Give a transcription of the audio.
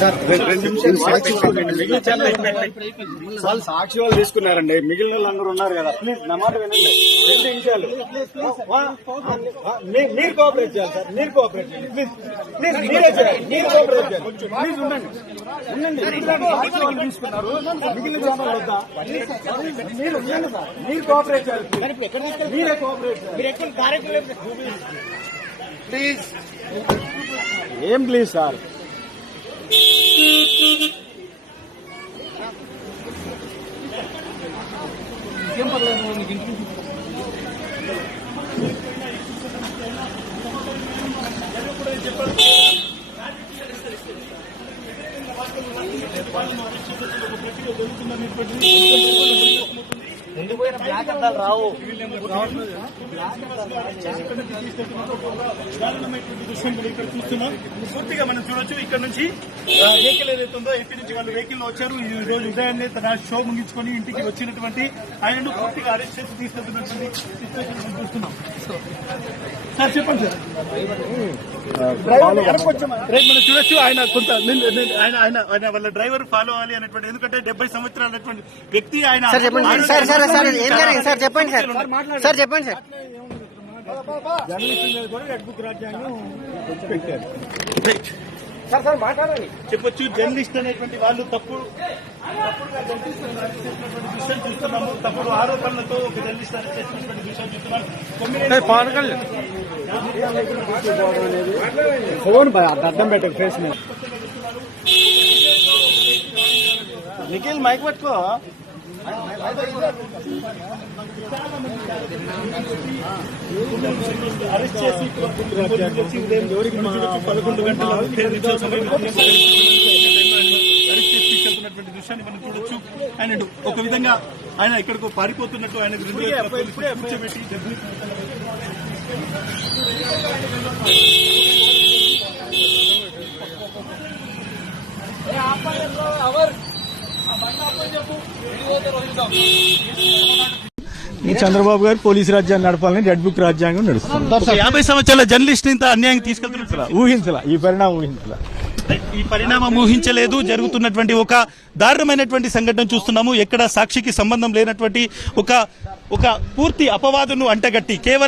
Sir సాక్షి వాళ్ళు తీసుకున్నారండి, మిగిలిన వాళ్ళు అందరూ ఉన్నారు కదా. ప్లీజ్ నా మాట వినండి. 2 నిమిషాలు మీరు కోఆపరేట్ చేయాలి సార్, మీరు కోఆపరేట్ చేయాలి. ప్లీజ్ ప్లీజ్ మీరే చేయాలి, మీరు కోఆపరేట్ చేయాలి. ప్లీజ్ ఉండండి సాక్షి వాళ్ళు తీసుకున్నారు, మిగిలిన ఛానల్ వద్దా? మీరు ఉండండి సార్, మీరు కోఆపరేట్ చేయాలి. మీరే కోఆపరేట్ చేయాలి. ప్లీజ్ ఏం ప్లీజ్ సార్. ఏం పర్లేదు నీకు ఇంటి బ్లాక్ అద్దాలు రావు. చూస్తున్నాం పూర్తిగా మనం చూడొచ్చు. ఇక్కడ నుంచి వెహికల్ ఏదైతుందో ఏపీ నుంచి వాళ్ళు వెహికల్ వచ్చారు. ఈ రోజు ఉదయాన్నే తన షో ముగించుకొని ఇంటికి వచ్చినటువంటి ఆయనను పూర్తిగా అరెస్ట్ చేసి తీసుకెళ్తున్నటువంటి చూస్తున్నాం. సార్ చెప్పండి సార్. రేపు మనం చూడొచ్చు ఆయన కొంత ఆయన వాళ్ళ డ్రైవర్ ఫాలో అవ్వాలి అనేటువంటి, ఎందుకంటే 70 సంవత్సరాలు అనేటువంటి వ్యక్తి ఆయన. చెప్పండి సార్. చెప్పండి సార్. జర్నలిస్టులు కూడా రెడ్ బుక్ రాజ్యాంగం పెట్టారు. సార్ మాట్లాడాలి చెప్పొచ్చు. జర్నలిస్ట్ అనేటువంటి వాళ్ళు తప్పుడుగా చేసినటువంటి విషయం చూస్తున్నాము. తప్పుడు ఆరోపణలతో ఒక జర్నలిస్ట్ అరెస్ట్ చేసినటువంటి విషయం చూస్తున్నాము. ఫోన్ అర్థం పెట్టకు ఫేస్ మీద. నిఖిల్ మైక్ పట్టుకో. అరెస్ట్ చేసి 11 గంటల అరెస్ట్ చేసి తీసుకెళ్తున్నటువంటి దృశ్యాన్ని మనం చూడొచ్చు. ఆయన ఒక విధంగా ఆయన ఇక్కడికి పారిపోతున్నట్టు ఆయన కూర్చోబెట్టి చంద్రబాబు గారు పోలీసు రాజ్యాన్ని నడపాలని రెడ్ బుక్ రాజ్యాంగం నడుస్తుంది. 50 సంవత్సరాల జర్నలిస్ట్ ఇంత అన్యాయం తీసుకెళ్తున్నా ఊహించలా. ఈ పరిణామం ఊహించలేదు. జరుగుతున్నటువంటి ఒక దారుణమైనటువంటి సంఘటన చూస్తున్నాము. ఎక్కడ సాక్షికి సంబంధం లేనటువంటి ఒక పూర్తి అపవాదును అంటగట్టి కేవలం